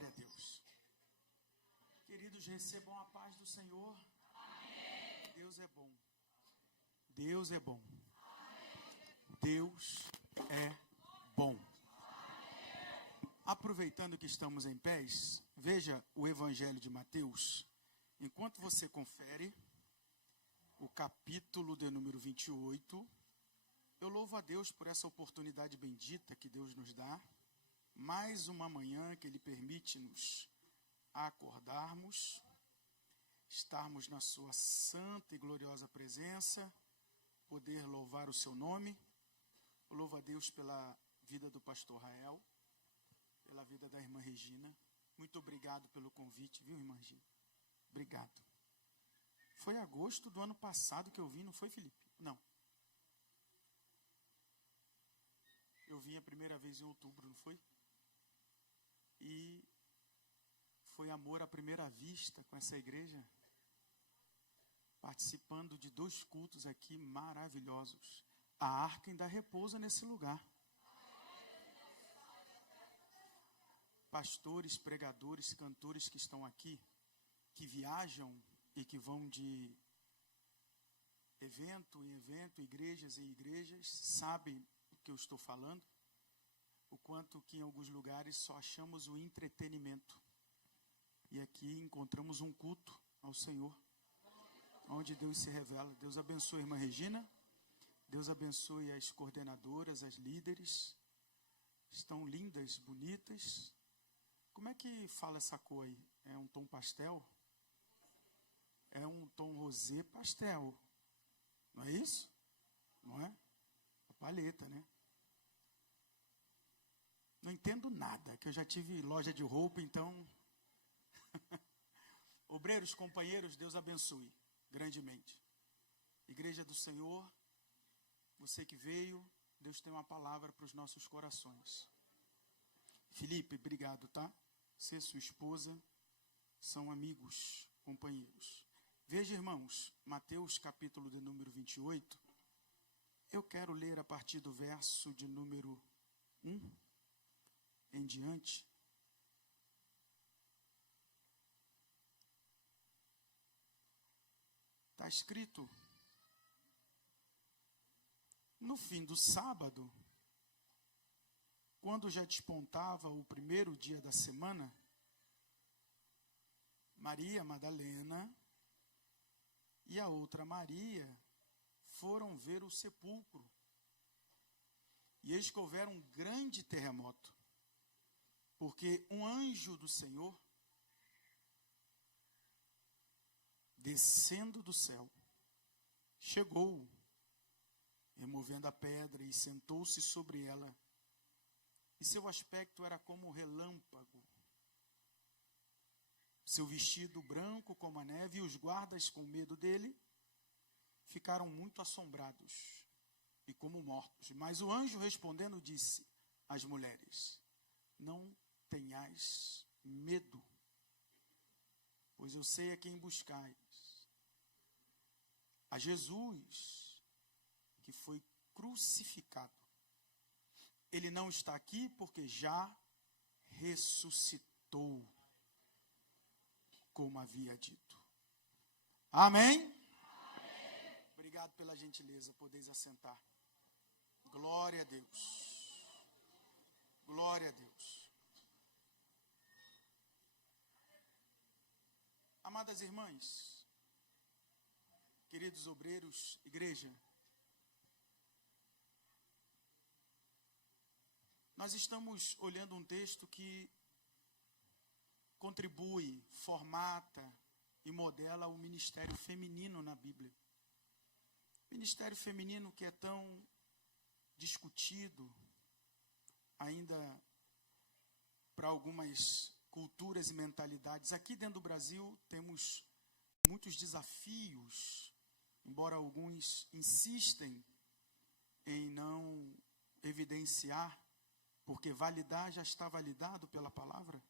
Glória a Deus. Queridos, recebam a paz do Senhor. Amém. Deus é bom. Deus é bom. Amém. Deus é bom. Amém. Aproveitando que estamos em pés, veja o Evangelho de Mateus. Enquanto você confere o capítulo de número 28, eu louvo a Deus por essa oportunidade bendita que Deus nos dá. Mais uma manhã que Ele permite-nos acordarmos, estarmos na Sua santa e gloriosa presença, poder louvar o Seu nome. Eu louvo a Deus pela vida do pastor Rael, pela vida da irmã Regina. Muito obrigado pelo convite, viu, irmã Regina? Obrigado. Foi agosto do ano passado que eu vim, não foi, Felipe? Não. Eu vim a primeira vez em outubro, não foi? E foi amor à primeira vista com essa igreja, participando de 2 cultos aqui maravilhosos. A arca ainda repousa nesse lugar. Pastores, pregadores, cantores que estão aqui, que viajam e que vão de evento em evento, igrejas em igrejas, sabem o que eu estou falando. O quanto que em alguns lugares só achamos o entretenimento. E aqui encontramos um culto ao Senhor, onde Deus se revela. Deus abençoe a irmã Regina. Deus abençoe as coordenadoras, as líderes. Estão lindas, bonitas. Como é que fala essa cor aí? É um tom pastel? É um tom rosé pastel. Não é isso? Não é? A palheta, né? Não entendo nada, que eu já tive loja de roupa, então... Obreiros, companheiros, Deus abençoe grandemente. Igreja do Senhor, você que veio, Deus tem uma palavra para os nossos corações. Felipe, obrigado, tá? Você e sua esposa são amigos, companheiros. Veja, irmãos, Mateus capítulo de número 28. Eu quero ler a partir do verso de número 1 em diante. Está escrito: no fim do sábado, quando já despontava o primeiro dia da semana, Maria Madalena e a outra Maria foram ver o sepulcro. E eis que houver um grande terremoto, porque um anjo do Senhor, descendo do céu, chegou, removendo a pedra, e sentou-se sobre ela. E seu aspecto era como um relâmpago, seu vestido branco como a neve, e os guardas, com medo dele, ficaram muito assombrados e como mortos. Mas o anjo, respondendo, disse às mulheres: não tenhais medo, pois eu sei a quem buscais. A Jesus, que foi crucificado. Ele não está aqui porque já ressuscitou, como havia dito. Amém? Amém. Obrigado pela gentileza, podeis assentar. Glória a Deus. Glória a Deus. Amadas irmãs, queridos obreiros, igreja, nós estamos olhando um texto que contribui, formata e modela o ministério feminino na Bíblia. Ministério feminino que é tão discutido ainda para algumas culturas e mentalidades. Aqui dentro do Brasil temos muitos desafios, embora alguns insistem em não evidenciar, porque validar já está validado pela palavra.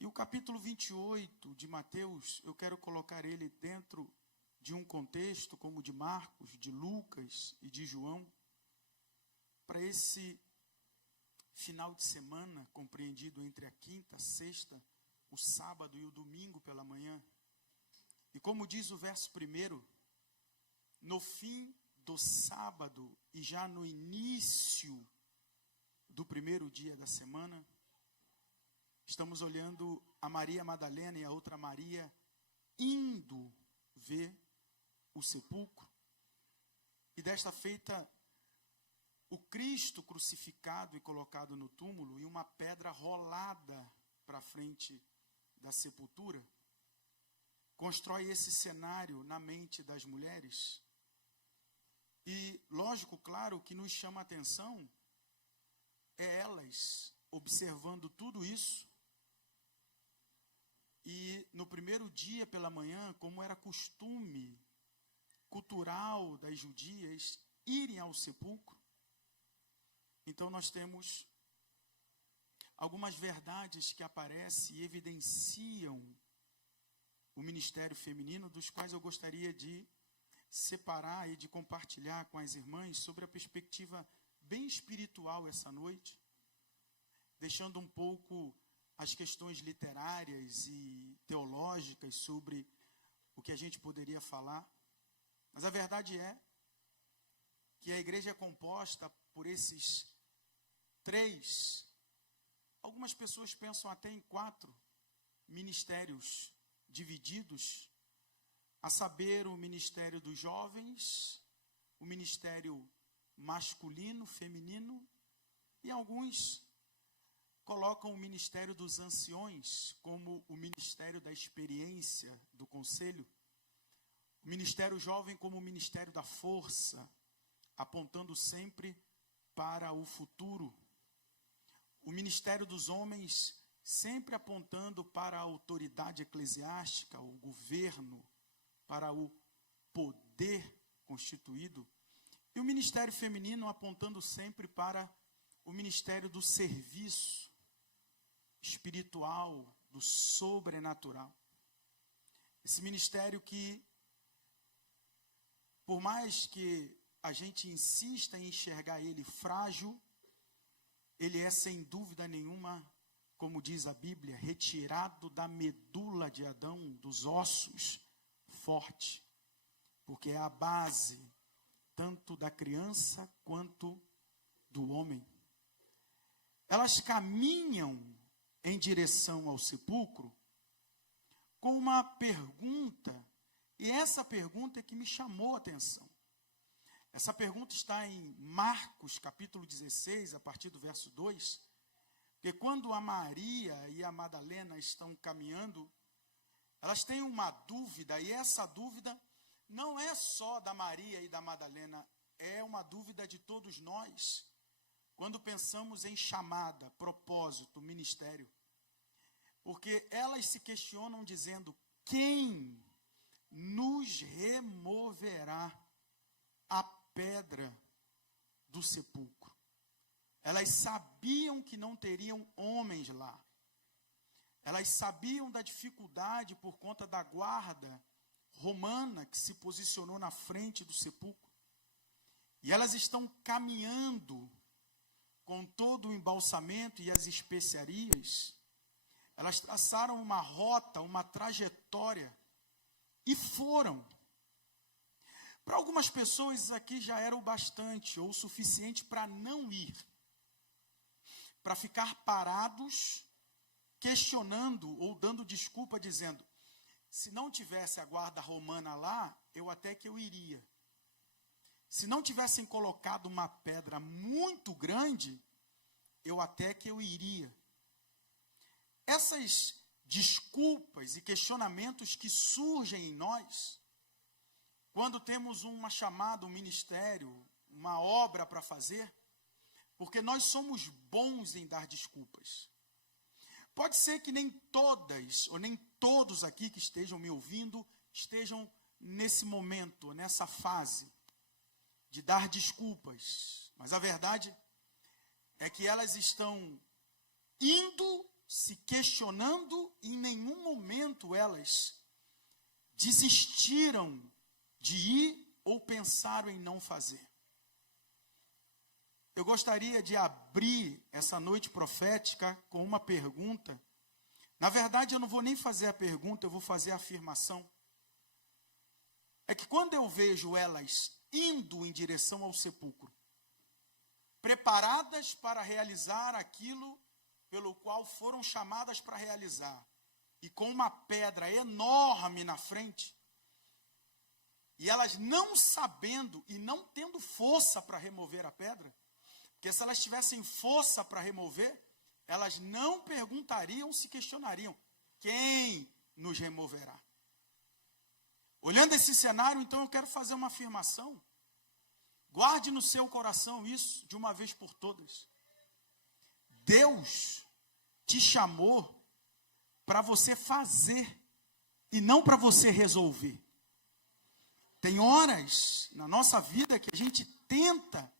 E o capítulo 28 de Mateus, eu quero colocar ele dentro de um contexto como de Marcos, de Lucas e de João, para esse final de semana, compreendido entre a quinta, a sexta, o sábado e o domingo pela manhã. E como diz o verso 1, no fim do sábado e já no início do primeiro dia da semana, estamos olhando a Maria Madalena e a outra Maria indo ver o sepulcro. E desta feita, o Cristo crucificado e colocado no túmulo e uma pedra rolada para frente da sepultura, constrói esse cenário na mente das mulheres. E, lógico, claro, o que nos chama a atenção é elas observando tudo isso. E no primeiro dia pela manhã, como era costume cultural das judias, irem ao sepulcro. Então nós temos algumas verdades que aparecem e evidenciam o ministério feminino, dos quais eu gostaria de separar e de compartilhar com as irmãs sobre a perspectiva bem espiritual essa noite, deixando um pouco as questões literárias e teológicas sobre o que a gente poderia falar. Mas a verdade é que a igreja é composta por esses 3, algumas pessoas pensam até em 4 ministérios divididos, a saber, o ministério dos jovens, o ministério masculino, feminino, e alguns colocam o ministério dos anciões como o ministério da experiência, do conselho, o ministério jovem como o ministério da força, apontando sempre para o futuro, o ministério dos homens sempre apontando para a autoridade eclesiástica, o governo, para o poder constituído, e o ministério feminino apontando sempre para o ministério do serviço espiritual, do sobrenatural. Esse ministério que, por mais que a gente insista em enxergar ele frágil, ele é sem dúvida nenhuma, como diz a Bíblia, retirado da medula de Adão, dos ossos, forte, porque é a base tanto da criança quanto do homem. Elas caminham em direção ao sepulcro com uma pergunta, e essa pergunta é que me chamou a atenção. Essa pergunta está em Marcos, capítulo 16, a partir do verso 2, porque quando a Maria e a Madalena estão caminhando, elas têm uma dúvida, e essa dúvida não é só da Maria e da Madalena, é uma dúvida de todos nós, quando pensamos em chamada, propósito, ministério. Porque elas se questionam dizendo: quem nos removerá a pedra do sepulcro? Elas sabiam que não teriam homens lá. Elas sabiam da dificuldade por conta da guarda romana que se posicionou na frente do sepulcro. E elas estão caminhando com todo o embalsamento e as especiarias. Elas traçaram uma rota, uma trajetória e foram. Para algumas pessoas isso aqui já era o bastante ou o suficiente para não ir, para ficar parados, questionando ou dando desculpa, dizendo: se não tivesse a guarda romana lá, eu até que eu iria. Se não tivessem colocado uma pedra muito grande, eu até que eu iria. Essas desculpas e questionamentos que surgem em nós, quando temos uma chamada, um ministério, uma obra para fazer, porque nós somos bons em dar desculpas. Pode ser que nem todas, ou nem todos aqui que estejam me ouvindo, estejam nesse momento, nessa fase de dar desculpas. Mas a verdade é que elas estão indo, se questionando, e em nenhum momento elas desistiram de ir ou pensaram em não fazer. eu gostaria de abrir essa noite profética com uma pergunta. Na verdade, eu não vou nem fazer a pergunta, eu vou fazer a afirmação. É que quando eu vejo elas indo em direção ao sepulcro, preparadas para realizar aquilo pelo qual foram chamadas para realizar, e com uma pedra enorme na frente, e elas não sabendo e não tendo força para remover a pedra, porque se elas tivessem força para remover, elas não perguntariam, se questionariam, quem nos removerá? Olhando esse cenário, então eu quero fazer uma afirmação. Guarde no seu coração isso de uma vez por todas. Deus te chamou para você fazer e não para você resolver. Tem horas na nossa vida que a gente tenta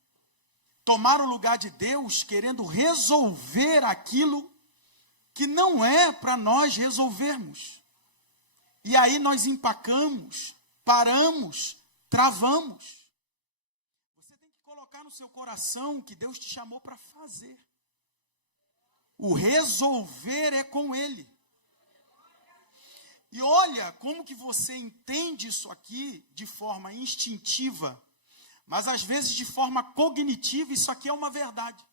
tomar o lugar de Deus, querendo resolver aquilo que não é para nós resolvermos. E aí nós empacamos, paramos, travamos. Você tem que colocar no seu coração que Deus te chamou para fazer. O resolver é com Ele. E olha como que você entende isso aqui de forma instintiva, mas às vezes de forma cognitiva, isso aqui é uma verdade.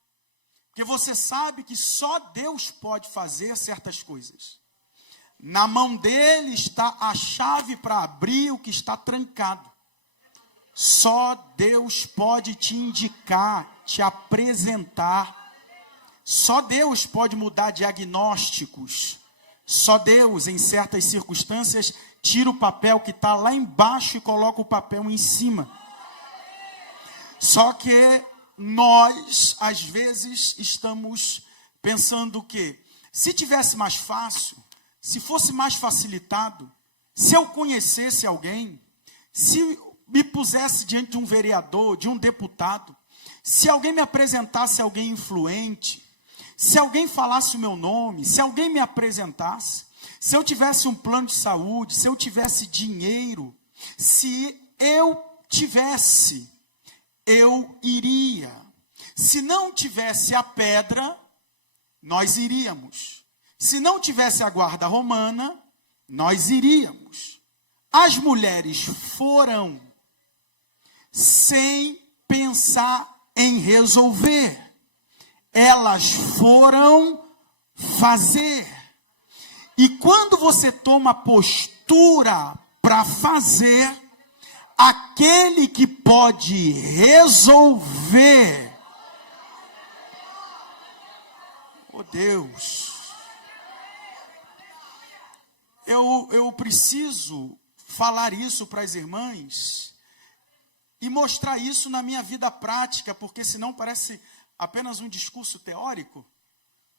Porque você sabe que só Deus pode fazer certas coisas. Na mão dele está a chave para abrir o que está trancado. Só Deus pode te indicar, te apresentar. Só Deus pode mudar diagnósticos. Só Deus, em certas circunstâncias, tira o papel que está lá embaixo e coloca o papel em cima. Só que nós, às vezes, estamos pensando que, se tivesse mais fácil, se fosse mais facilitado, se eu conhecesse alguém, se me pusesse diante de um vereador, de um deputado, se alguém me apresentasse alguém influente, se alguém falasse o meu nome, se alguém me apresentasse, se eu tivesse um plano de saúde, se eu tivesse dinheiro, se eu tivesse, eu iria. Se não tivesse a pedra, nós iríamos. Se não tivesse a guarda romana, nós iríamos. As mulheres foram sem pensar em resolver. Elas foram fazer. E quando você toma postura para fazer, aquele que pode resolver, oh Deus, eu preciso falar isso para as irmãs e mostrar isso na minha vida prática, porque senão parece apenas um discurso teórico.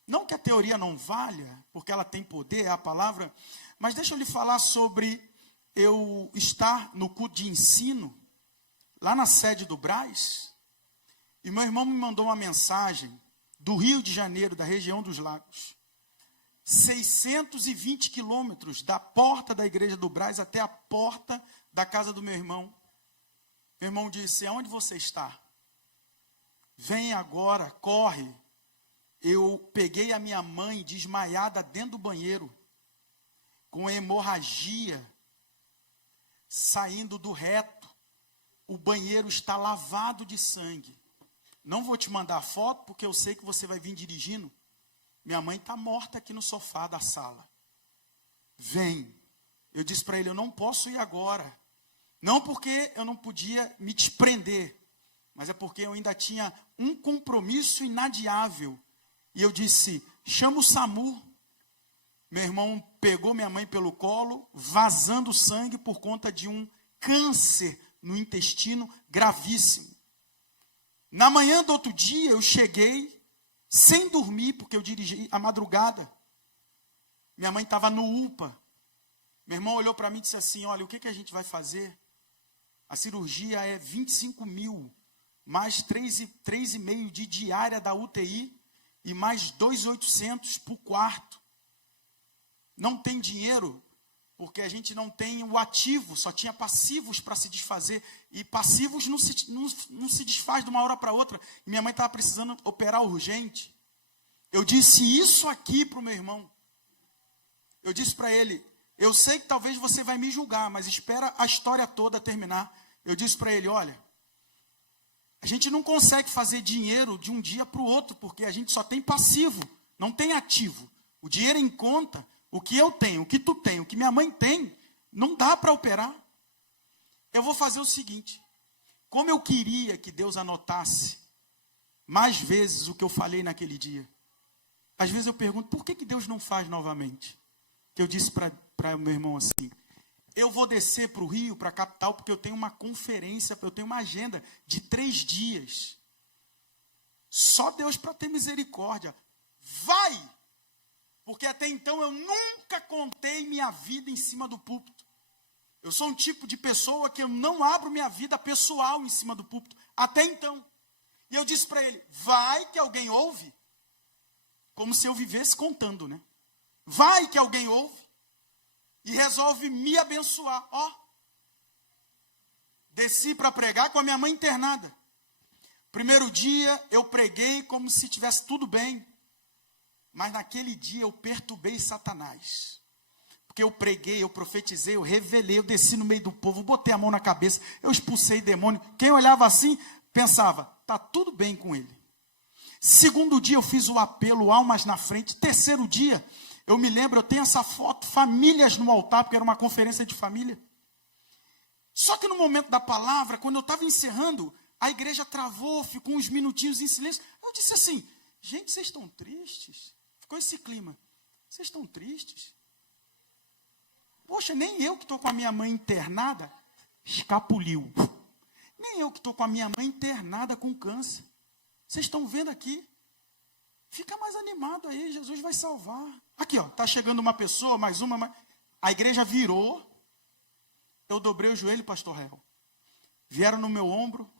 Não que a teoria não valha, porque ela tem poder, é a palavra, mas deixa eu lhe falar sobre eu estar no culto de ensino, lá na sede do Brás, e meu irmão me mandou uma mensagem do Rio de Janeiro, da região dos Lagos, 620 quilômetros da porta da igreja do Brás até a porta da casa do meu irmão. Meu irmão disse: aonde você está? Vem agora, corre. Eu peguei a minha mãe desmaiada dentro do banheiro, com hemorragia, saindo do reto. O banheiro está lavado de sangue. Não vou te mandar foto, porque eu sei que você vai vir dirigindo. Minha mãe está morta aqui no sofá da sala. Vem. Eu disse para ele: eu não posso ir agora. Não porque eu não podia me desprender, mas é porque eu ainda tinha um compromisso inadiável. E eu disse: chama o SAMU. Meu irmão pegou minha mãe pelo colo, vazando sangue por conta de um câncer no intestino gravíssimo. Na manhã do outro dia, eu cheguei sem dormir, porque eu dirigi a madrugada. Minha mãe estava no UPA. Meu irmão olhou para mim e disse assim: olha, o que a gente vai fazer? A cirurgia é 25 mil, mais 3,5 de diária da UTI, e mais 2.800 por quarto. Não tem dinheiro. porque a gente não tem o ativo, só tinha passivos para se desfazer, e passivos não se desfaz de uma hora para outra. E minha mãe estava precisando operar urgente. Eu disse isso aqui para o meu irmão. Eu disse para ele, eu sei que talvez você vai me julgar, mas espera a história toda terminar. Eu disse para ele, olha, a gente não consegue fazer dinheiro de um dia para o outro, porque a gente só tem passivo, não tem ativo. O dinheiro em conta, o que eu tenho, o que tu tem, o que minha mãe tem, não dá para operar. Eu vou fazer o seguinte, como eu queria que Deus anotasse mais vezes o que eu falei naquele dia. Às vezes eu pergunto, por que Deus não faz novamente? Eu disse para o meu irmão assim, eu vou descer para o Rio, para a capital, porque eu tenho uma conferência, eu tenho uma agenda de 3 dias. Só Deus para ter misericórdia. Vai! Porque até então eu nunca contei minha vida em cima do púlpito. Eu sou um tipo de pessoa que eu não abro minha vida pessoal em cima do púlpito. Até então. E eu disse para ele, vai que alguém ouve. Como se eu vivesse contando, né? Vai que alguém ouve. E resolve me abençoar. Ó. Desci para pregar com a minha mãe internada. Primeiro dia eu preguei como se tivesse tudo bem. Mas naquele dia eu perturbei Satanás. Porque eu preguei, eu profetizei, eu revelei, eu desci no meio do povo, botei a mão na cabeça, eu expulsei demônio. Quem olhava assim, pensava, tá tudo bem com ele. Segundo dia eu fiz o apelo, almas na frente. Terceiro dia, eu me lembro, eu tenho essa foto, famílias no altar, porque era uma conferência de família. Só que no momento da palavra, quando eu estava encerrando, a igreja travou, ficou uns minutinhos em silêncio. Eu disse assim, gente, vocês estão tristes? Ficou esse clima. Vocês estão tristes? Poxa, nem eu que estou com a minha mãe internada, escapuliu. Nem eu que estou com a minha mãe internada com câncer. Vocês estão vendo aqui? Fica mais animado aí, Jesus vai salvar. Aqui, ó, está chegando uma pessoa, mais uma. A igreja virou. Eu dobrei o joelho, pastor Réu. Vieram no meu ombro.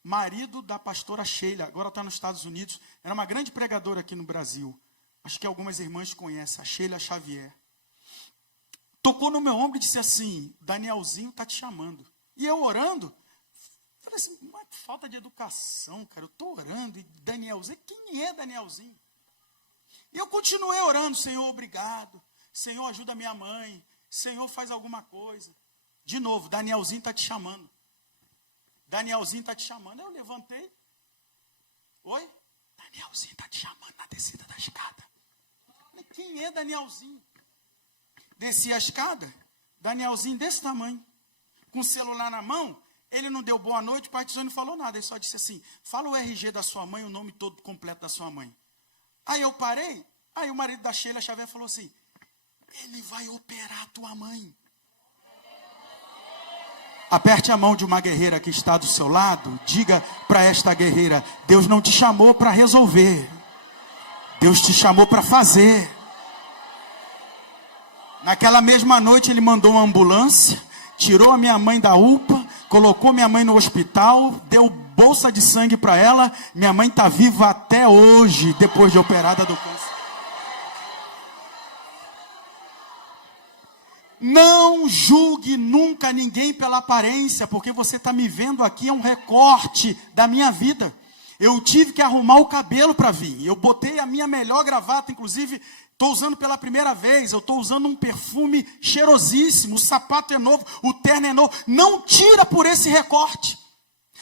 Marido da pastora Sheila, agora está nos Estados Unidos. Era uma grande pregadora aqui no Brasil. Acho que algumas irmãs conhecem, a Sheila Xavier. Tocou no meu ombro e disse assim, Danielzinho está te chamando. E eu orando, falei assim, uma falta de educação, cara. Eu estou orando e Danielzinho, quem é Danielzinho? E eu continuei orando, Senhor, obrigado. Senhor, ajuda minha mãe. Senhor, faz alguma coisa. De novo, Danielzinho está te chamando. Danielzinho está te chamando. Eu levantei. Oi? Danielzinho está te chamando na descida da escada. Quem é Danielzinho? Desci a escada, Danielzinho desse tamanho, com o celular na mão. Ele não deu boa noite, o partizão não falou nada. Ele só disse assim, fala o RG da sua mãe, o nome todo completo da sua mãe. Aí eu parei, aí o marido da Sheila Xavier falou assim, ele vai operar a tua mãe. Aperte a mão de uma guerreira que está do seu lado, diga para esta guerreira, Deus não te chamou para resolver, Deus te chamou para fazer. Naquela mesma noite ele mandou uma ambulância, tirou a minha mãe da UPA, colocou minha mãe no hospital, deu bolsa de sangue para ela. Minha mãe está viva até hoje, depois de operada do câncer. Não julgue nunca ninguém pela aparência, porque você está me vendo aqui, é um recorte da minha vida. Eu tive que arrumar o cabelo para vir. Eu botei a minha melhor gravata, inclusive, estou usando pela primeira vez. Eu estou usando um perfume cheirosíssimo, o sapato é novo, o terno é novo. Não tira por esse recorte.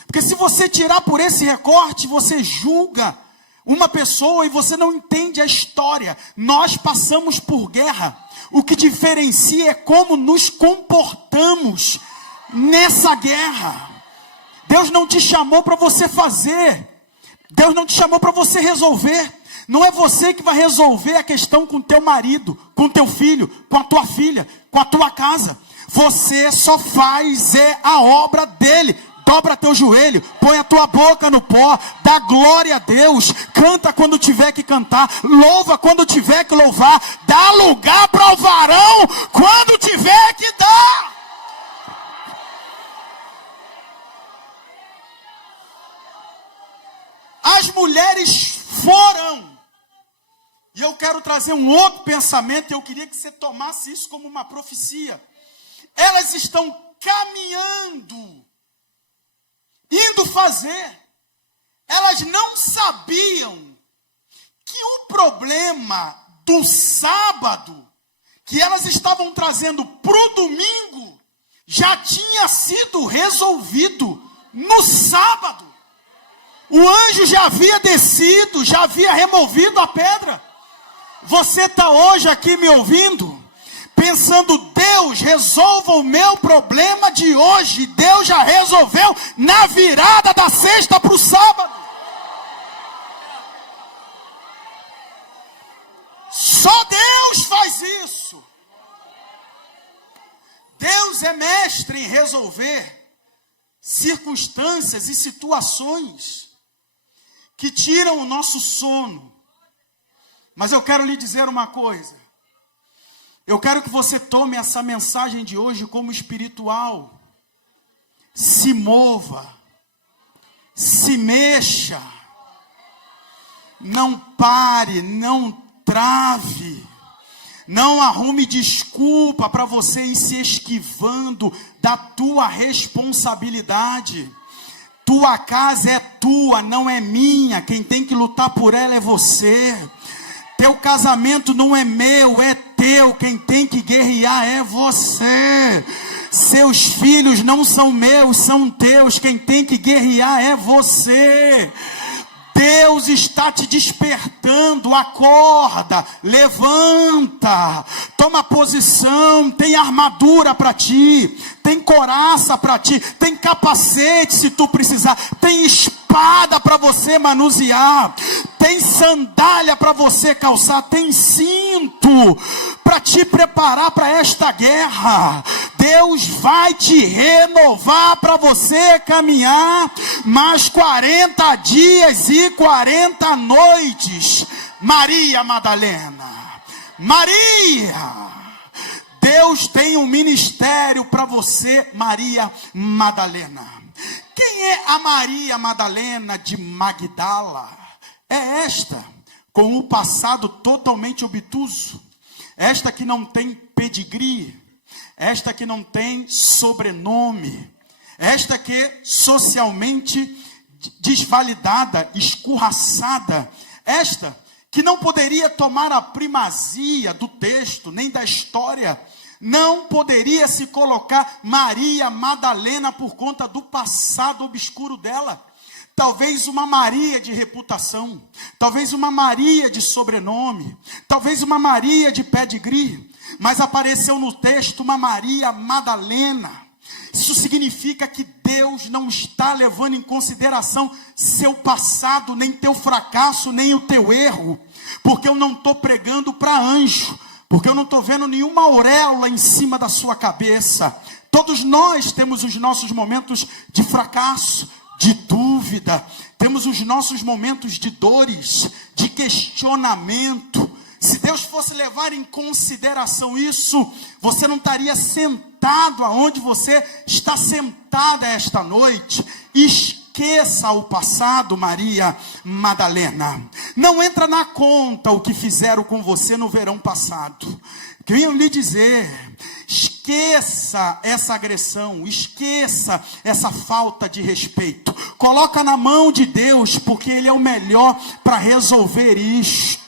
Porque se você tirar por esse recorte, você julga uma pessoa e você não entende a história. Nós passamos por guerra. O que diferencia é como nos comportamos nessa guerra. Deus não te chamou para você fazer. Deus não te chamou para você resolver. Não é você que vai resolver a questão com teu marido, com teu filho, com a tua filha, com a tua casa. Você só faz a obra dele. Dobra teu joelho, põe a tua boca no pó, dá glória a Deus, canta quando tiver que cantar, louva quando tiver que louvar, dá lugar para o varão quando tiver que dar. As mulheres foram, e eu quero trazer um outro pensamento, eu queria que você tomasse isso como uma profecia. Elas estão caminhando, indo fazer. Elas não sabiam que o problema do sábado, que elas estavam trazendo para o domingo, já tinha sido resolvido no sábado. O anjo já havia descido, já havia removido a pedra. Você está hoje aqui me ouvindo, pensando, Deus, resolva o meu problema de hoje. Deus já resolveu na virada da sexta para o sábado. Só Deus faz isso. Deus é mestre em resolver circunstâncias e situações que tiram o nosso sono. Mas eu quero lhe dizer uma coisa. Eu quero que você tome essa mensagem de hoje como espiritual. Se mova. Se mexa. Não pare, não trave. Não arrume desculpa para você ir se esquivando da tua responsabilidade. Tua casa é tua, não é minha. Quem tem que lutar por ela é você. Teu casamento não é meu, é teu. Quem tem que guerrear é você. Seus filhos não são meus, são teus. Quem tem que guerrear é você. Deus está te despertando, acorda, levanta, toma posição, tem armadura para ti, tem coraça para ti, tem capacete se tu precisar, tem espada para você manusear, tem sandália para você calçar, tem cinto para te preparar para esta guerra. Deus vai te renovar para você caminhar mais 40 dias e 40 noites. Maria Madalena, Maria, Deus tem um ministério para você, Maria Madalena. Quem é a Maria Madalena de Magdala? É esta, com o passado totalmente obtuso, esta que não tem pedigree, esta que não tem sobrenome, esta que é socialmente desvalidada, escorraçada, esta que não poderia tomar a primazia do texto, nem da história, não poderia se colocar Maria Madalena por conta do passado obscuro dela. Talvez uma Maria de reputação, talvez uma Maria de sobrenome, talvez uma Maria de pedigree, mas apareceu no texto uma Maria Madalena. Isso significa que Deus não está levando em consideração seu passado, nem teu fracasso, nem o teu erro, porque eu não estou pregando para anjo, porque eu não estou vendo nenhuma auréola em cima da sua cabeça. Todos nós temos os nossos momentos de fracasso, de dúvida, temos os nossos momentos de dores, de questionamento. Se Deus fosse levar em consideração isso, você não estaria sentado aonde você está sentada esta noite. Esqueça o passado, Maria Madalena. Não entra na conta o que fizeram com você no verão passado. Queria lhe dizer, esqueça essa agressão, esqueça essa falta de respeito. Coloca na mão de Deus, porque Ele é o melhor para resolver isto.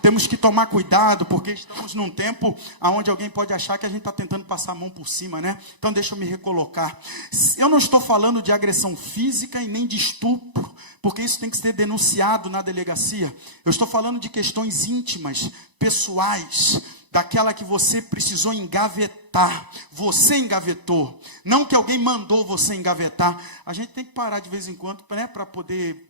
Temos que tomar cuidado, porque estamos num tempo onde alguém pode achar que a gente está tentando passar a mão por cima, né? Então deixa eu me recolocar. Eu não estou falando de agressão física e nem de estupro, porque isso tem que ser denunciado na delegacia. Eu estou falando de questões íntimas, pessoais, daquela que você precisou engavetar, você engavetou, não que alguém mandou você engavetar. A gente tem que parar de vez em quando, né, para poder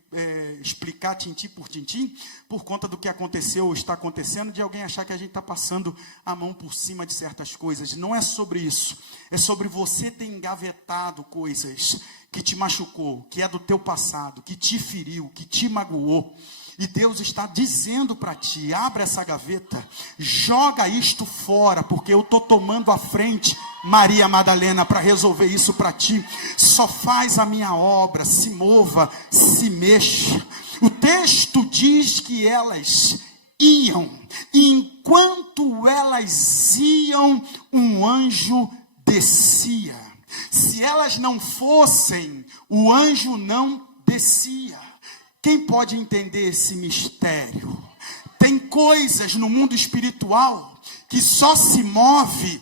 explicar tintim por tintim, por conta do que aconteceu ou está acontecendo, de alguém achar que a gente está passando a mão por cima de certas coisas. Não é sobre isso, é sobre você ter engavetado coisas que te machucou, que é do teu passado, que te feriu, que te magoou. E Deus está dizendo para ti, abra essa gaveta, joga isto fora, porque eu estou tomando a frente, Maria Madalena, para resolver isso para ti. Só faz a minha obra, se mova, se mexa. O texto diz que elas iam. E enquanto elas iam, um anjo descia. Se elas não fossem, o anjo não descia. Quem pode entender esse mistério? Tem coisas no mundo espiritual que só se move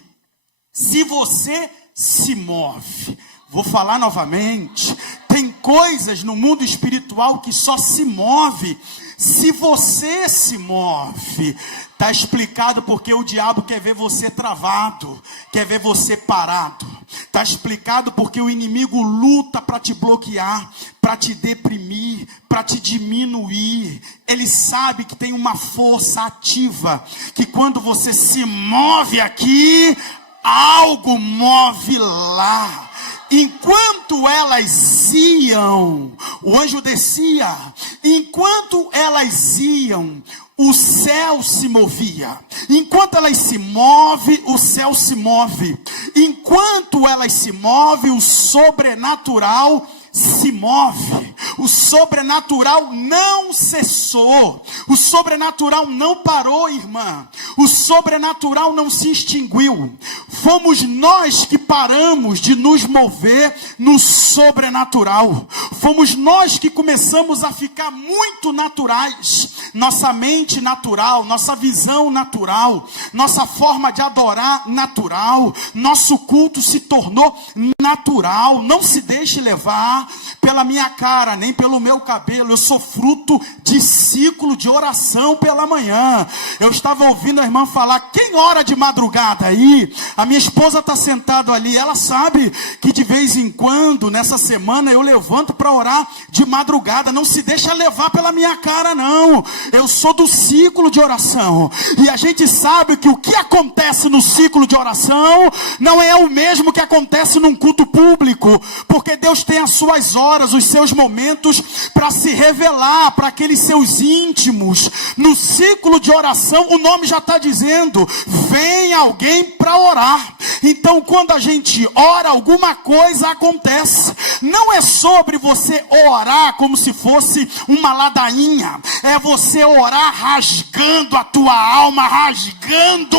se você se move. Vou falar novamente. Tem coisas no mundo espiritual que só se move se você se move. Está explicado porque o diabo quer ver você travado, quer ver você parado. Está explicado porque o inimigo luta para te bloquear, para te deprimir, para te diminuir. Ele sabe que tem uma força ativa, que quando você se move aqui, algo move lá. Enquanto elas iam, o anjo descia. Enquanto elas iam, o céu se movia. Enquanto elas se movem, o céu se move. Enquanto elas se movem, o sobrenatural se move. O sobrenatural não cessou. O sobrenatural não parou, irmã. O sobrenatural não se extinguiu. Fomos nós que paramos de nos mover no sobrenatural. Fomos nós que começamos a ficar muito naturais. Nossa mente natural, nossa visão natural, nossa forma de adorar natural. Nosso culto se tornou natural. Não se deixe levar pela minha cara, nem pelo meu cabelo. Eu sou fruto de ciclo de oração pela manhã. Eu estava ouvindo a irmã falar, quem ora de madrugada aí? A minha esposa está sentada ali, ela sabe que de vez em quando, nessa semana, eu levanto para orar de madrugada. Não se deixa levar pela minha cara, não. Eu sou do ciclo de oração. E a gente sabe que o que acontece no ciclo de oração não é o mesmo que acontece num culto público, porque Deus tem as suas horas, os seus momentos para se revelar para aqueles seus íntimos. No ciclo de oração, o nome já está dizendo, vem alguém para orar. Então quando a gente ora, alguma coisa acontece. Não é sobre você orar como se fosse uma ladainha, é você orar rasgando a tua alma, rasgando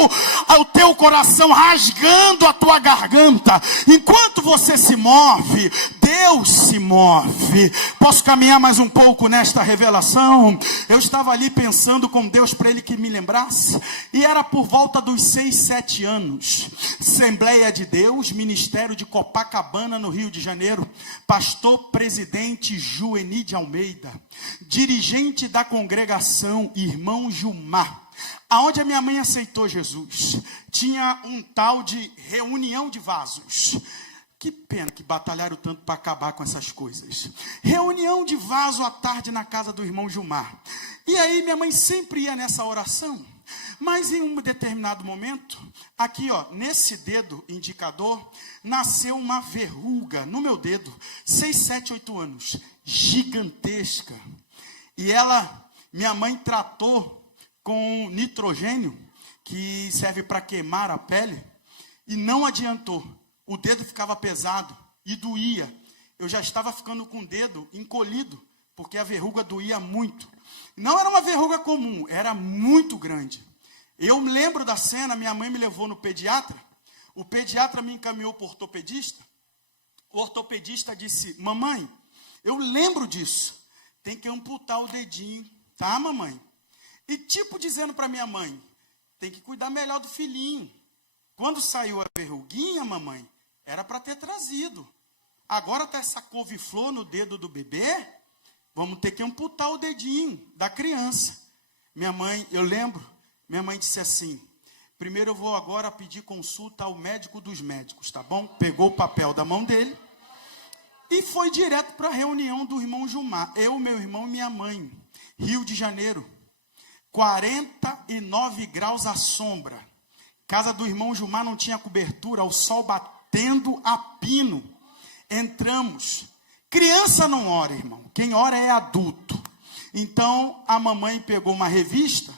o teu coração, rasgando a tua garganta. Enquanto você se move, Deus se move. Posso caminhar mais um pouco nesta revelação? Eu estava ali pensando com Deus para Ele que me lembrasse, e era por volta dos 6, 7 anos. Assembleia de Deus, Ministério de Copacabana, no Rio de Janeiro. Pastor presidente Jueni de Almeida. Dirigente da congregação, irmão Gilmar. Aonde a minha mãe aceitou Jesus, tinha um tal de reunião de vasos. Que pena que batalharam tanto para acabar com essas coisas. Reunião de vaso à tarde na casa do irmão Gilmar. E aí minha mãe sempre ia nessa oração. Mas em um determinado momento, aqui ó, nesse dedo indicador, nasceu uma verruga no meu dedo. 6, 7, 8 anos. Gigantesca. E minha mãe tratou com nitrogênio, que serve para queimar a pele. E não adiantou. O dedo ficava pesado e doía. Eu já estava ficando com o dedo encolhido, porque a verruga doía muito. Não era uma verruga comum, era muito grande. Eu me lembro da cena, minha mãe me levou no pediatra. O pediatra me encaminhou para o ortopedista. O ortopedista disse, mamãe, eu lembro disso. Tem que amputar o dedinho, tá, mamãe? E tipo dizendo para minha mãe, tem que cuidar melhor do filhinho. Quando saiu a verruguinha, mamãe, era para ter trazido. Agora está essa couve-flor no dedo do bebê, vamos ter que amputar o dedinho da criança. Minha mãe, eu lembro, minha mãe disse assim, primeiro eu vou agora pedir consulta ao médico dos médicos, tá bom? Pegou o papel da mão dele e foi direto para a reunião do irmão Gilmar. Eu, meu irmão e minha mãe. Rio de Janeiro. 49 graus à sombra. Casa do irmão Gilmar não tinha cobertura, o sol batendo a pino. Entramos. Criança não ora, irmão. Quem ora é adulto. Então, a mamãe pegou uma revista,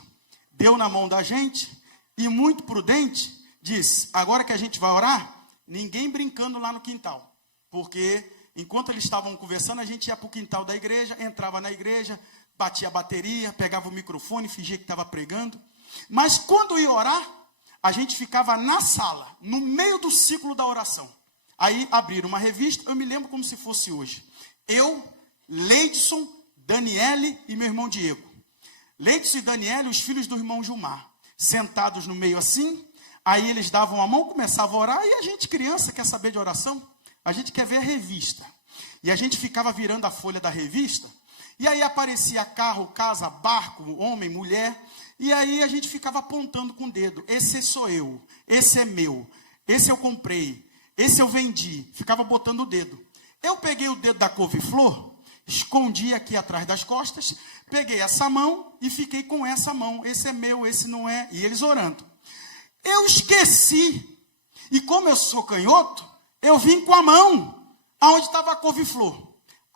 deu na mão da gente, e muito prudente, disse, agora que a gente vai orar, ninguém brincando lá no quintal. Porque, enquanto eles estavam conversando, a gente ia para o quintal da igreja, entrava na igreja, batia a bateria, pegava o microfone, fingia que estava pregando. Mas quando ia orar, a gente ficava na sala, no meio do ciclo da oração. Aí abriram uma revista, eu me lembro como se fosse hoje. Eu, Leidson, Daniele e meu irmão Diego. Leidson e Daniele, os filhos do irmão Gilmar. Sentados no meio assim, aí eles davam a mão, começavam a orar, e a gente, criança, quer saber de oração? A gente quer ver a revista. E a gente ficava virando a folha da revista, e aí aparecia carro, casa, barco, homem, mulher, e aí a gente ficava apontando com o dedo. Esse sou eu, esse é meu, esse eu comprei, esse eu vendi. Ficava botando o dedo. Eu peguei o dedo da couve-flor, escondi aqui atrás das costas, peguei essa mão e fiquei com essa mão. Esse é meu, esse não é. E eles orando. Eu esqueci. E como eu sou canhoto, eu vim com a mão aonde estava a couve-flor.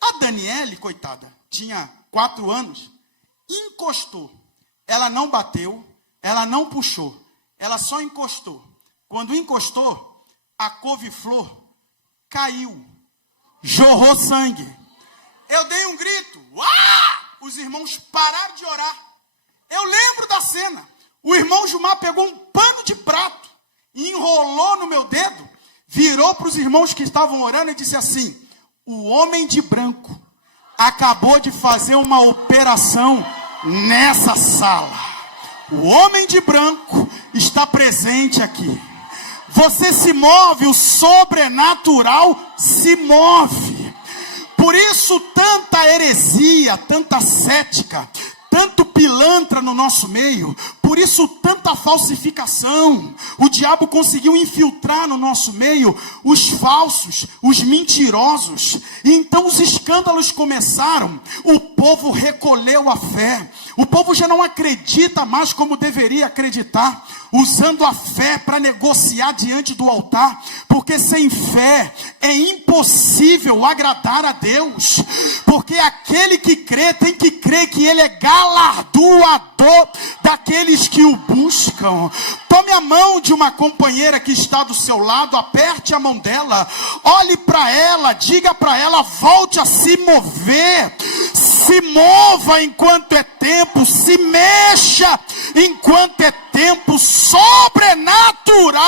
A Daniele, coitada, tinha 4 anos, encostou. Ela não bateu, ela não puxou, ela só encostou. Quando encostou, a couve-flor caiu, jorrou sangue. Eu dei um grito, uá! Os irmãos pararam de orar. Eu lembro da cena. O irmão Gilmar pegou um pano de prato, enrolou no meu dedo, virou para os irmãos que estavam orando e disse assim: o homem de branco acabou de fazer uma operação nessa sala. O homem de branco está presente aqui. Você se move, o sobrenatural se move. Por isso tanta heresia, tanta cética, tanto pilantra no nosso meio, por isso tanta falsificação. O diabo conseguiu infiltrar no nosso meio os falsos, os mentirosos. E então os escândalos começaram, o povo recolheu a fé. O povo já não acredita mais como deveria acreditar, usando a fé para negociar diante do altar, porque sem fé é impossível agradar a Deus, porque aquele que crê tem que crer que Ele é galardoador daqueles que o buscam. Tome a mão de uma companheira que está do seu lado, aperte a mão dela, olhe para ela, diga para ela: volte a se mover, se mova enquanto é tempo, se mexa enquanto é tempo. Sobrenatural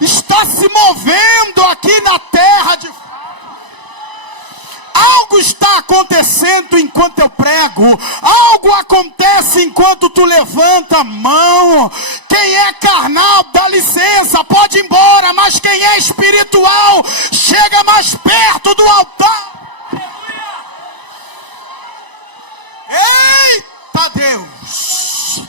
está se movendo aqui na terra de... Algo está acontecendo enquanto eu prego. Algo acontece enquanto tu levanta a mão. Quem é carnal, dá licença, pode ir embora. Mas quem é espiritual, chega mais perto do altar. Eita Deus!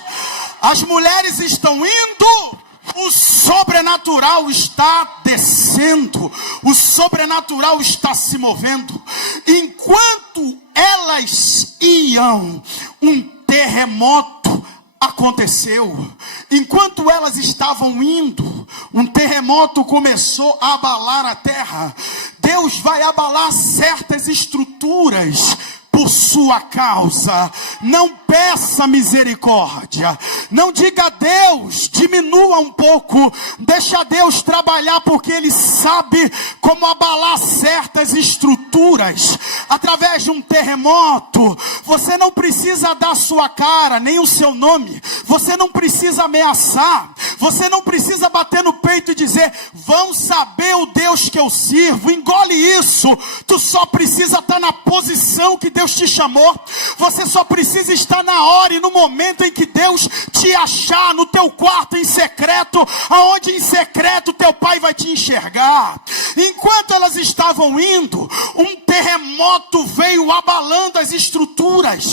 As mulheres estão indo, o sobrenatural está descendo, o sobrenatural está se movendo. Enquanto elas iam, um terremoto aconteceu. Enquanto elas estavam indo, um terremoto começou a abalar a terra. Deus vai abalar certas estruturas por sua causa. Não peça misericórdia. Não diga a Deus, diminua um pouco. Deixa Deus trabalhar, porque Ele sabe como abalar certas estruturas. Através de um terremoto, você não precisa dar sua cara, nem o seu nome. Você não precisa ameaçar. Você não precisa bater no peito e dizer: vão saber o Deus que eu sirvo. Engole isso. Tu só precisa estar na posição que Deus te chamou. Você só precisa estar na hora e no momento em que Deus te achar, no teu quarto em secreto, aonde em secreto teu pai vai te enxergar. Enquanto elas estavam indo, um terremoto veio abalando as estruturas.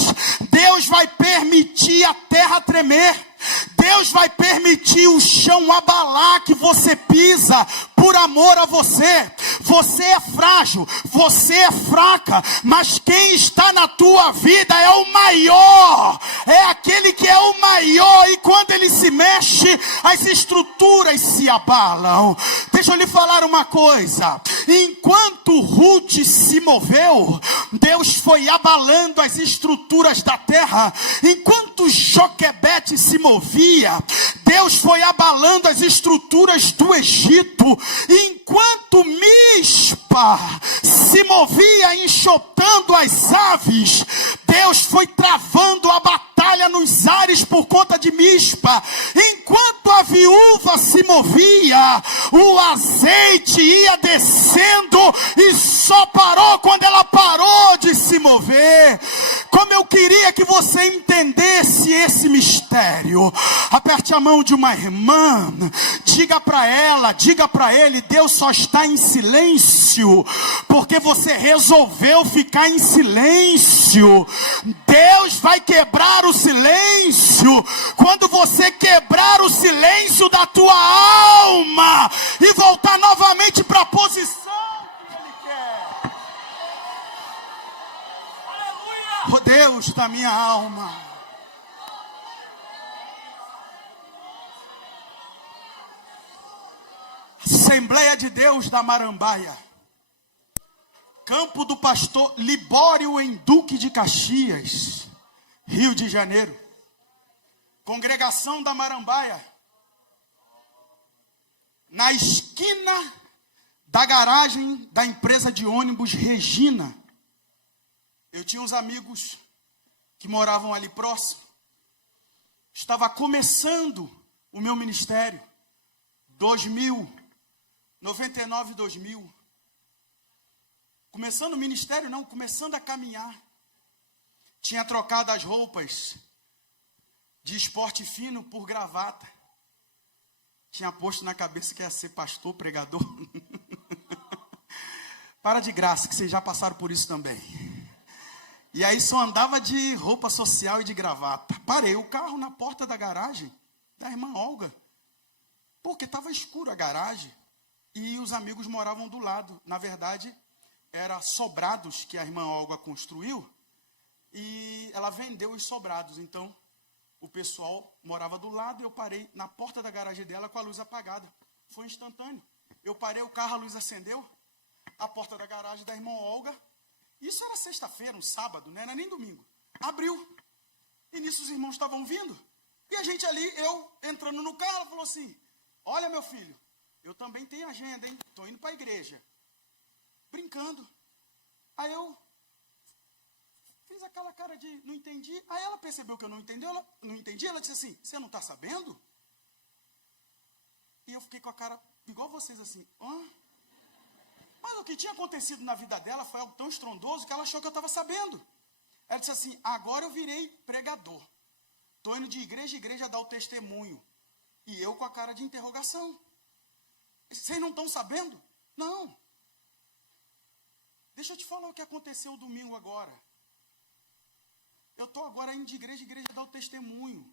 Deus vai permitir a terra tremer. Deus vai permitir o chão abalar que você pisa por amor a você. Você é frágil, você é fraca, mas quem está na tua vida é o maior. É aquele que é o maior aí quando ele se mexe, as estruturas se abalam. Deixa eu lhe falar uma coisa. Enquanto Ruth se moveu, Deus foi abalando as estruturas da terra. Enquanto Joquebede se movia, Deus foi abalando as estruturas do Egito. Enquanto Mispa se movia enxotando as aves, Deus foi travando a batalha nos ares por conta de Mispa. Enquanto a viúva se movia, o azeite ia descendo e só parou quando ela parou de se mover. Como eu queria que você entendesse esse mistério. Aperte a mão de uma irmã, diga para ela, diga para ele: Deus só está em silêncio porque você resolveu ficar em silêncio. Deus vai quebrar o silêncio quando você quebrar o silêncio da tua alma e voltar novamente para a posição que Ele quer. Oh Deus da minha alma. Assembleia de Deus da Marambaia, Campo do Pastor Libório, em Duque de Caxias, Rio de Janeiro. Congregação da Marambaia, na esquina da garagem da empresa de ônibus Regina. Eu tinha uns amigos que moravam ali próximo. Estava começando o meu ministério, 99, 2000. Começando o ministério, não, começando a caminhar. Tinha trocado as roupas de esporte fino por gravata. Tinha posto na cabeça que ia ser pastor, pregador. Para de graça, que vocês já passaram por isso também. E aí só andava de roupa social e de gravata. Parei o carro na porta da garagem da irmã Olga, porque estava escuro a garagem e os amigos moravam do lado. Na verdade, era sobrados que a irmã Olga construiu e ela vendeu os sobrados. Então, o pessoal morava do lado e eu parei na porta da garagem dela com a luz apagada. Foi instantâneo. Eu parei o carro, a luz acendeu. A porta da garagem da irmã Olga. Isso era sexta-feira, um sábado, não era nem domingo. Abriu. E nisso os irmãos estavam vindo. E a gente ali, eu entrando no carro, ela falou assim: olha, meu filho, eu também tenho agenda, hein? Estou indo para a igreja. Brincando. Aí eu fiz aquela cara de não entendi. Aí ela percebeu que eu não entendi. Ela disse assim: você não está sabendo? E eu fiquei com a cara igual vocês assim: hã? Mas o que tinha acontecido na vida dela foi algo tão estrondoso que ela achou que eu estava sabendo. Ela disse assim: agora eu virei pregador. Estou indo de igreja em igreja dar o testemunho. E eu com a cara de interrogação. Vocês não estão sabendo? Não. Deixa eu te falar o que aconteceu domingo agora. Eu estou agora indo de igreja em igreja dar o testemunho.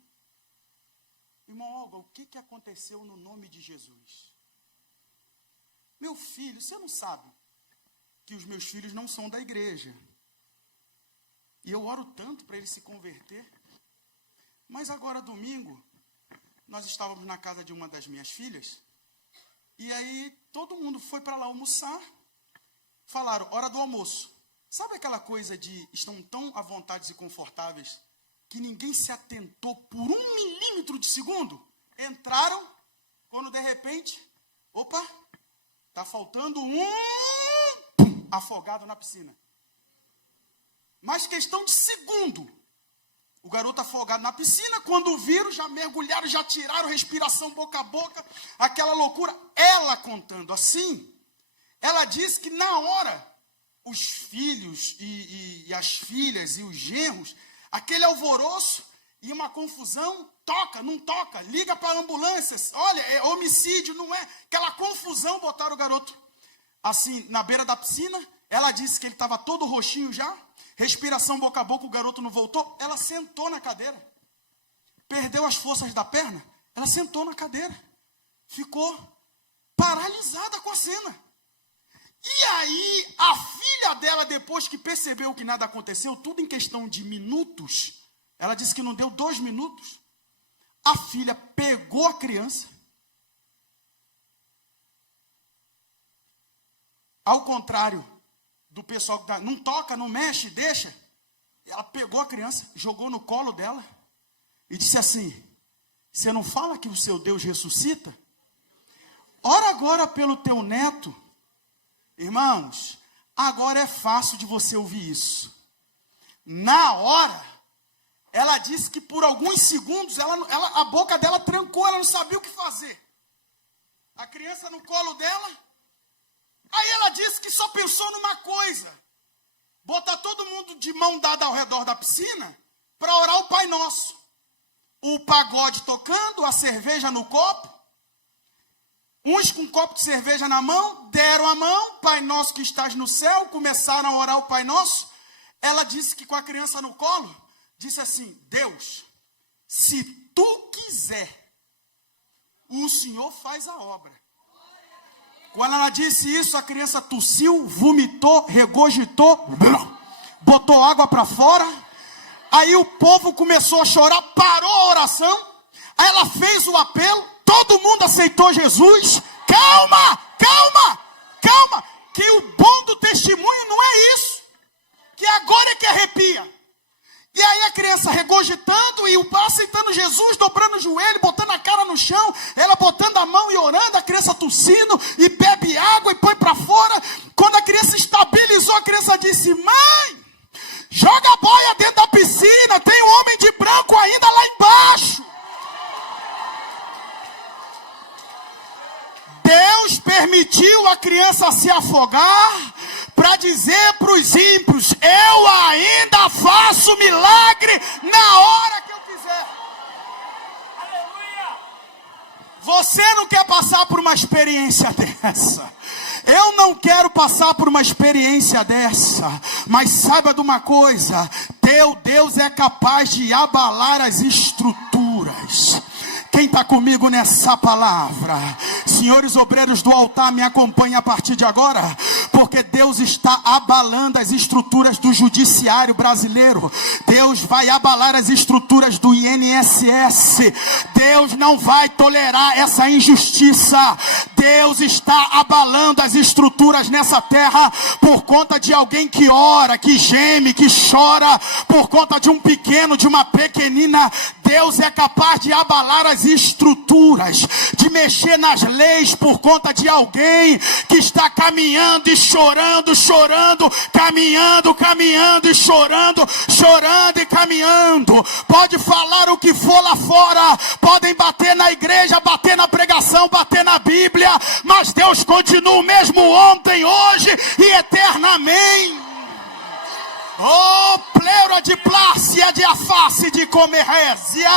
Irmão Olga, o que aconteceu no nome de Jesus? Meu filho, você não sabe que os meus filhos não são da igreja. E eu oro tanto para eles se converter. Mas agora, domingo, nós estávamos na casa de uma das minhas filhas. E aí, todo mundo foi para lá almoçar. Falaram, hora do almoço. Sabe aquela coisa de estão tão à vontade e confortáveis que ninguém se atentou por 1 milímetro de segundo? Entraram, quando de repente, opa, tá faltando afogado na piscina. Mas questão de segundo. O garoto afogado na piscina, quando viram, já mergulharam, já tiraram respiração boca a boca, aquela loucura. Ela contando assim, ela disse que na hora, os filhos e as filhas e os genros, aquele alvoroço e uma confusão, toca, não toca, liga para a ambulância, olha, é homicídio, não é? Aquela confusão, botaram o garoto assim, na beira da piscina. Ela disse que ele estava todo roxinho já, respiração boca a boca, o garoto não voltou. Ela sentou na cadeira, perdeu as forças da perna, ela sentou na cadeira, ficou paralisada com a cena. E aí, a filha dela, depois que percebeu que nada aconteceu, tudo em questão de minutos, ela disse que não deu 2 minutos, A filha pegou a criança. Ao contrário do pessoal que não toca, não mexe, deixa. Ela pegou a criança, jogou no colo dela e disse assim: você não fala que o seu Deus ressuscita? Ora agora pelo teu neto. Irmãos, agora é fácil de você ouvir isso. Na hora, ela disse que por alguns segundos, a boca dela trancou, ela não sabia o que fazer. A criança no colo dela. Aí ela disse que só pensou numa coisa: botar todo mundo de mão dada ao redor da piscina para orar o Pai Nosso. O pagode tocando, a cerveja no copo. Uns com um copo de cerveja na mão, deram a mão, Pai Nosso que estás no céu, começaram a orar o Pai Nosso. Ela disse que com a criança no colo, disse assim: Deus, se tu quiser, o Senhor faz a obra. Quando ela disse isso, a criança tossiu, vomitou, regurgitou, botou água para fora. Aí o povo começou a chorar, parou a oração. Aí ela fez o apelo, todo mundo aceitou Jesus. Calma, calma, calma, que o bom do testemunho não é isso, que agora é que arrepia. E aí a criança regurgitando e o pai aceitando Jesus, dobrando o joelho, botando a cara no chão, ela botando a mão e orando, a criança tossindo e bebe água e põe para fora. Quando a criança estabilizou, a criança disse: mãe, joga a boia dentro da piscina, tem um homem de branco ainda lá embaixo. Deus permitiu a criança se afogar para dizer para os ímpios: eu ainda faço milagre na hora que eu quiser. Aleluia! Você não quer passar por uma experiência dessa. Eu não quero passar por uma experiência dessa. Mas saiba de uma coisa: teu Deus é capaz de abalar as estruturas. Quem está comigo nessa palavra? Senhores obreiros do altar, me acompanhem a partir de agora, porque Deus está abalando as estruturas do judiciário brasileiro. Deus vai abalar as estruturas do INSS. Deus não vai tolerar essa injustiça. Deus está abalando as estruturas nessa terra por conta de alguém que ora, que geme, que chora, por conta de um pequeno, de uma pequenina. Deus é capaz de abalar as estruturas, de mexer nas leis por conta de alguém que está caminhando e chorando, chorando, caminhando, caminhando e chorando, chorando e caminhando. Pode falar o que for lá fora, podem bater na igreja, bater na pregação, bater na Bíblia, mas Deus continua o mesmo ontem, hoje e eternamente. Oh, pleura de plácia de aface de comerrésia,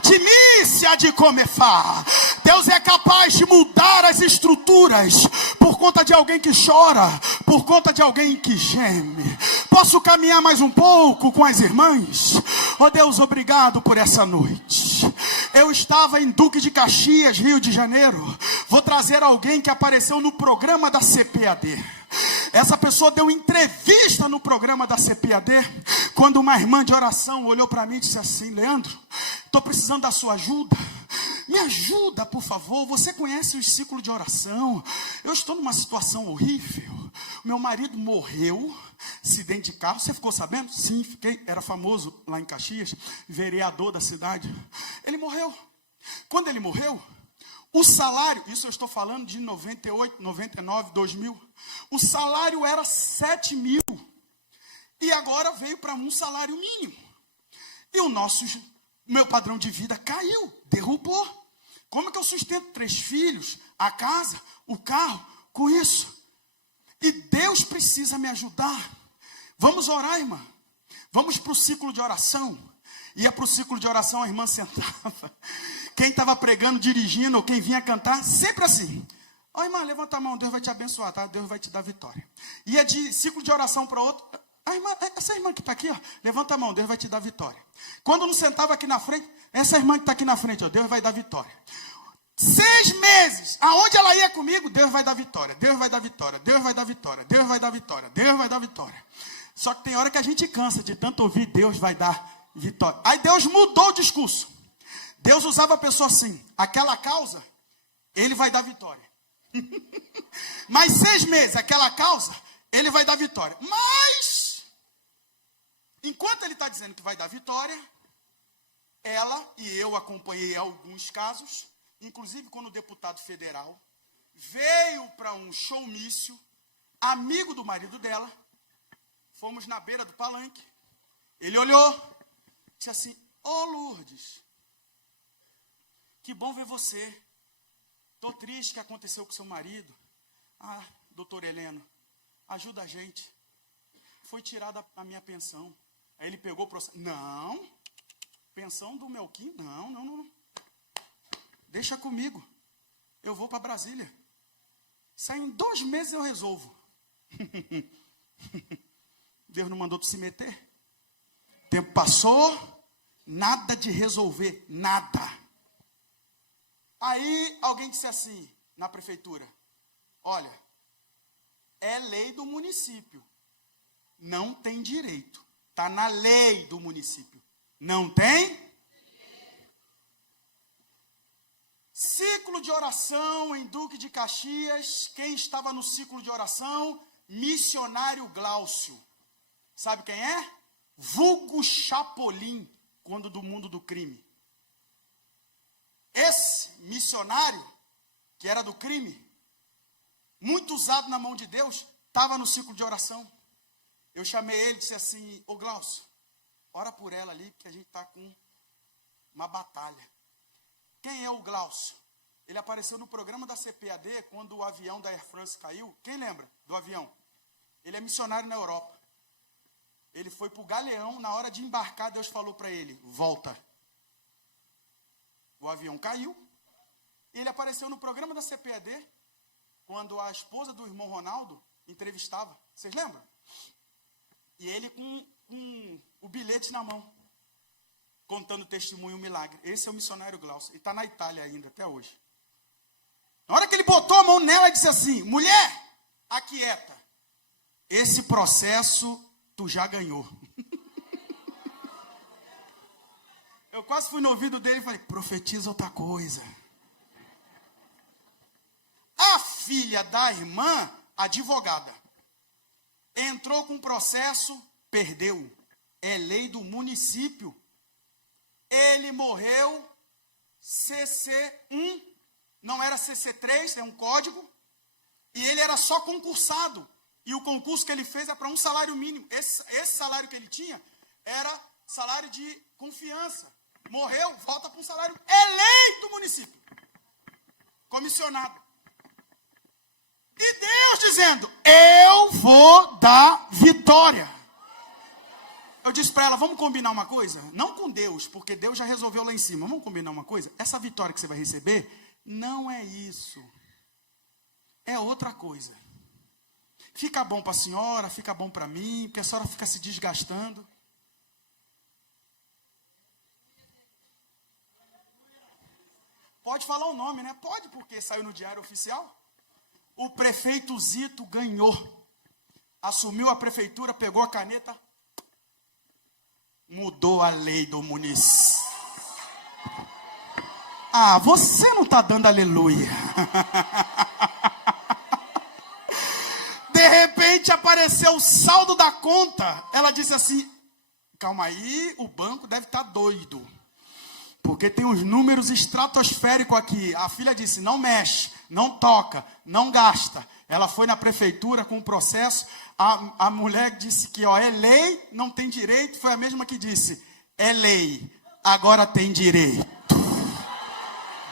de mícia de comefá. Deus é capaz de mudar as estruturas por conta de alguém que chora, por conta de alguém que geme. Posso caminhar mais um pouco com as irmãs? Oh Deus, obrigado por essa noite. Eu estava em Duque de Caxias, Rio de Janeiro. Vou trazer alguém que apareceu no programa da CPAD. Essa pessoa deu entrevista no programa da CPAD, quando uma irmã de oração olhou para mim e disse assim: Leandro, estou precisando da sua ajuda. Me ajuda, por favor. Você conhece o ciclo de oração? Eu estou numa situação horrível. Meu marido morreu, acidente de carro. Você ficou sabendo? Sim, fiquei. Era famoso lá em Caxias, vereador da cidade. Ele morreu. Quando ele morreu, o salário, isso eu estou falando de 98, 99, 2000. O salário era 7 mil. E agora veio para um salário mínimo. E meu padrão de vida caiu, derrubou. Como é que eu sustento 3 filhos, a casa, o carro, com isso? E Deus precisa me ajudar. Vamos orar, irmã. Vamos para o ciclo de oração. Ia para o ciclo de oração, a irmã sentava. Quem estava pregando, dirigindo, ou quem vinha cantar, sempre assim. Ó, irmã, levanta a mão, Deus vai te abençoar, tá? Deus vai te dar vitória. Ia de ciclo de oração para outro. Essa irmã que está aqui, ó, levanta a mão, Deus vai te dar vitória. Quando não sentava aqui na frente, essa irmã que está aqui na frente, ó, Deus vai dar vitória. 6 meses, aonde ela ia comigo, Deus vai dar vitória, Deus vai dar vitória, Deus vai dar vitória, Deus vai dar vitória, Deus vai dar vitória. Só que tem hora que a gente cansa de tanto ouvir Deus vai dar vitória. Aí Deus mudou o discurso. Deus usava a pessoa assim, aquela causa, ele vai dar vitória. Mais 6 meses, aquela causa, ele vai dar vitória. Mas, enquanto ele está dizendo que vai dar vitória, ela, e eu acompanhei alguns casos, inclusive quando o deputado federal veio para um showmício, amigo do marido dela, fomos na beira do palanque, ele olhou, disse assim, ô Lourdes, que bom ver você, estou triste que aconteceu com seu marido. Ah, doutor Heleno, ajuda a gente, foi tirada a minha pensão. Aí ele pegou o processo, não, pensão do Melquim, não, deixa comigo, eu vou para Brasília, isso aí em 2 meses eu resolvo. Deus não mandou tu se meter. Tempo passou, nada de resolver, nada. Aí alguém disse assim, na prefeitura, olha, é lei do município, não tem direito, está na lei do município, não tem? Ciclo de oração em Duque de Caxias, quem estava no ciclo de oração? Missionário Glaucio. Sabe quem é? Vulgo Chapolin, quando do mundo do crime. Esse missionário, que era do crime, muito usado na mão de Deus, estava no ciclo de oração. Eu chamei ele e disse assim, ô Glaucio, ora por ela ali, porque a gente está com uma batalha. Quem é o Glaucio? Ele apareceu no programa da CPAD, quando o avião da Air France caiu. Quem lembra do avião? Ele é missionário na Europa. Ele foi para o Galeão, na hora de embarcar, Deus falou para ele, volta. O avião caiu. Ele apareceu no programa da CPAD, quando a esposa do irmão Ronaldo entrevistava. Vocês lembram? E ele com o bilhete na mão, contando testemunho, um milagre. Esse é o missionário Glaucio. E está na Itália ainda, até hoje. Na hora que ele botou a mão nela, ele disse assim, mulher, aquieta. Esse processo tu já ganhou. Eu quase fui no ouvido dele e falei, profetiza outra coisa. A filha da irmã, advogada, entrou com processo, perdeu. É lei do município. Ele morreu CC1, não era CC3, é um código, e ele era só concursado. E o concurso que ele fez é para um salário mínimo. Esse salário que ele tinha era salário de confiança. Morreu, volta para um salário. É lei do município. Comissionado. E Deus dizendo, eu vou dar vitória. Eu disse para ela, vamos combinar uma coisa? Não com Deus, porque Deus já resolveu lá em cima. Vamos combinar uma coisa? Essa vitória que você vai receber, não é isso. É outra coisa. Fica bom para a senhora, fica bom para mim, porque a senhora fica se desgastando. Pode falar o nome, né? Pode, porque saiu no Diário Oficial. O prefeito Zito ganhou. Assumiu a prefeitura, pegou a caneta, mudou a lei do município. Ah, você não está dando aleluia. De repente apareceu o saldo da conta. Ela disse assim, calma aí, o banco deve estar doido. Porque tem uns números estratosféricos aqui. A filha disse, não mexe, não toca, não gasta. Ela foi na prefeitura com o processo. A mulher disse que é lei, não tem direito. Foi a mesma que disse, é lei, agora tem direito.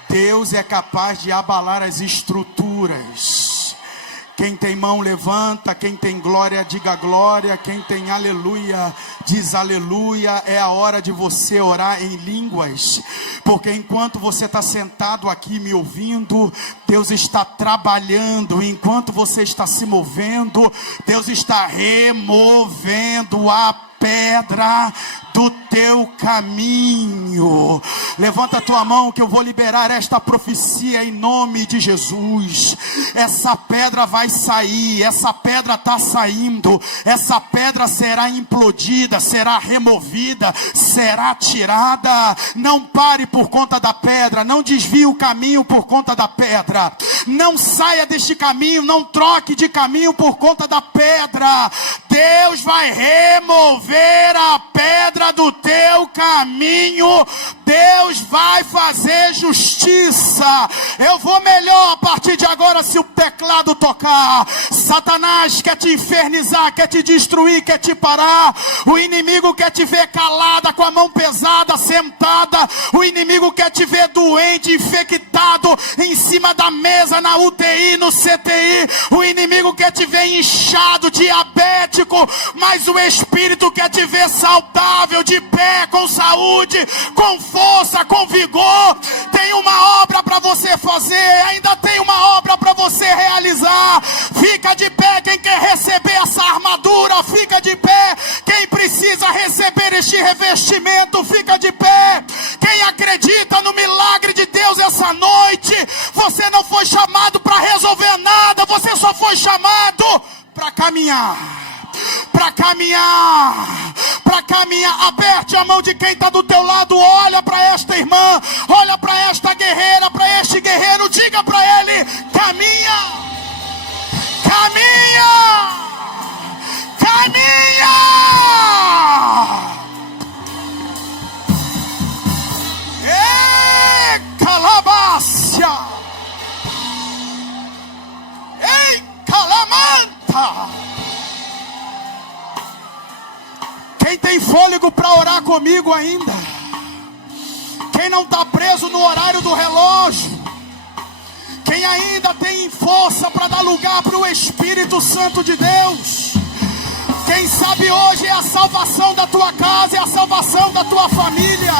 Deus é capaz de abalar as estruturas. Quem tem mão levanta, quem tem glória diga glória, quem tem aleluia diz aleluia. É a hora de você orar em línguas, porque enquanto você está sentado aqui me ouvindo, Deus está trabalhando. Enquanto você está se movendo, Deus está removendo a pedra do teu caminho. Levanta a tua mão que eu vou liberar esta profecia em nome de Jesus. Essa pedra vai sair, essa pedra está saindo, essa pedra será implodida, será removida, será tirada. Não pare por conta da pedra, não desvie o caminho por conta da pedra, não saia deste caminho, não troque de caminho por conta da pedra. Deus vai remover a pedra do teu caminho. Deus vai fazer justiça. Eu vou melhor a partir de agora se o teclado tocar. Satanás quer te infernizar, quer te destruir, quer te parar. O inimigo quer te ver calada, com a mão pesada, sentada. O inimigo quer te ver doente, infectado, em cima da mesa, na UTI, no CTI. O inimigo quer te ver inchado, diabético. Mas o Espírito quer te ver saudável, de pé, com saúde, com força, com vigor. Tem uma obra para você fazer, ainda tem uma obra para você realizar. Fica de pé quem quer receber essa armadura, fica de pé quem precisa receber este revestimento, fica de pé quem acredita no milagre de Deus essa noite. Você não foi chamado para resolver nada, você só foi chamado para caminhar. Para caminhar, para caminhar. Aperte a mão de quem está do teu lado. Olha para esta irmã, olha para esta guerreira, para este guerreiro. Diga para ele: caminha, caminha, caminha. Ei, calabácia, ei, calamanta. Quem tem fôlego para orar comigo ainda? Quem não está preso no horário do relógio? Quem ainda tem força para dar lugar para o Espírito Santo de Deus? Quem sabe hoje é a salvação da tua casa, é a salvação da tua família.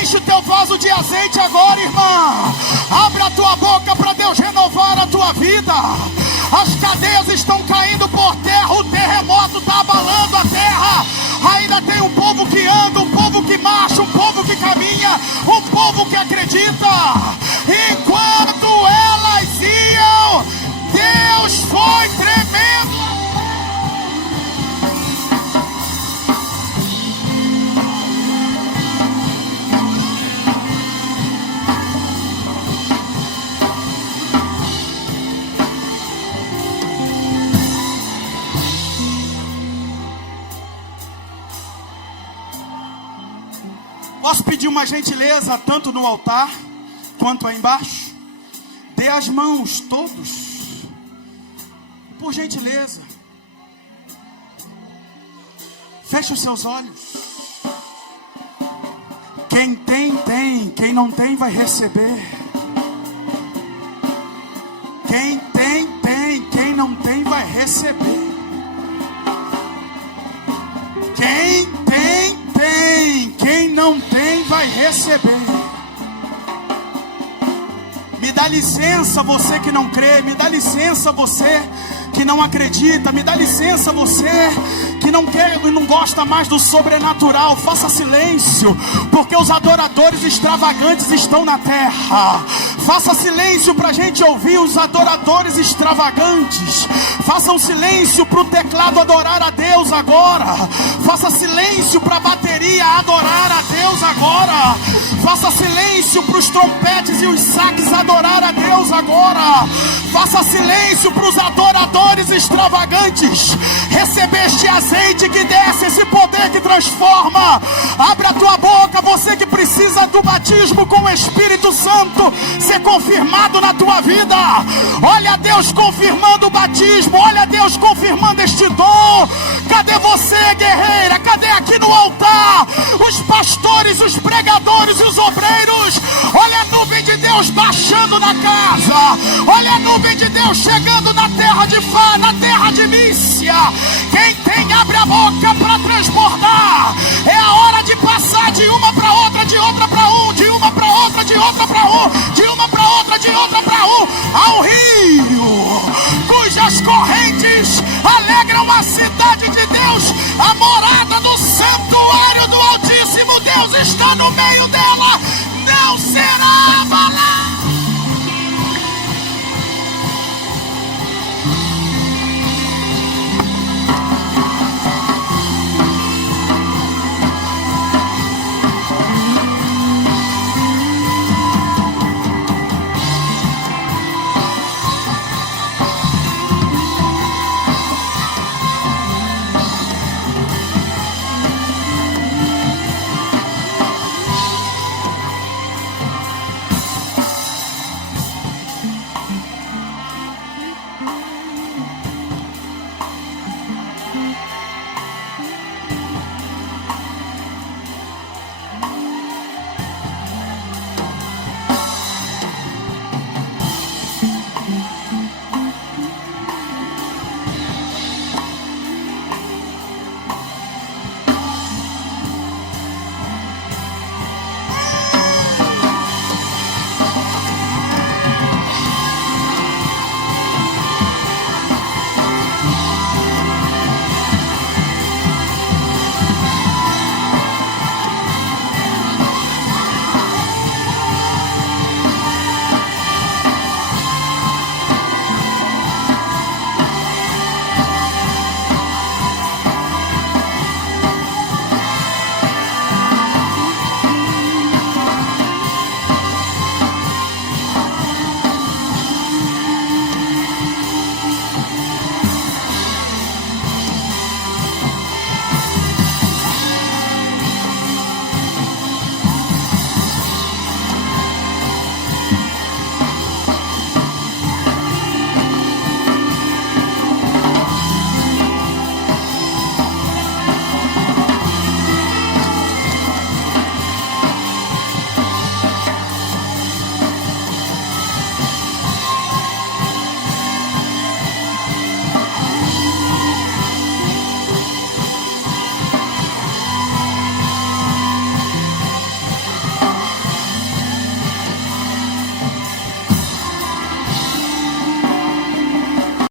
Enche o teu vaso de azeite agora, irmã. Abre a tua boca para Deus renovar a tua vida. As cadeias estão caindo por terra, o terremoto está abalando a terra. Ainda tem um povo que anda, um povo que marcha, um povo que caminha, um povo que acredita. Enquanto elas iam, Deus foi tremendo. Posso pedir uma gentileza, tanto no altar, quanto aí embaixo? Dê as mãos, todos. Por gentileza. Feche os seus olhos. Quem tem, tem. Quem não tem, vai receber. Quem tem, tem. Quem não tem, vai receber. Quem tem, tem. Quem não tem, vai receber. Me dá licença você que não crê. Me dá licença você que não acredita. Me dá licença você que não quer e não gosta mais do sobrenatural. Faça silêncio, porque os adoradores extravagantes estão na terra. Faça silêncio para a gente ouvir os adoradores extravagantes. Faça um silêncio para o teclado adorar a Deus agora. Faça silêncio para a bateria adorar a Deus agora. Faça silêncio para os trompetes e os saques adorar a Deus agora. Faça silêncio para os adoradores extravagantes receber este azeite que desce, esse poder que transforma. Abre a tua boca, você que precisa do batismo com o Espírito Santo ser confirmado na tua vida. Olha Deus confirmando o batismo, olha Deus confirmando este dom. Cadê você, guerreira? Cadê aqui no altar os pastores, os pregadores e os obreiros? Olha a nuvem de Deus baixando na casa. Olha a nuvem de Deus chegando na terra de Fá, na terra de Mícia. Quem tem, abre a boca para transbordar. É a hora de passar de uma para outra, de outra para um, de uma para outra, de outra para um, de uma para outra, de outra para um, ao rio cujas correntes alegram a cidade de Deus, a morada do santuário do Altíssimo. no meio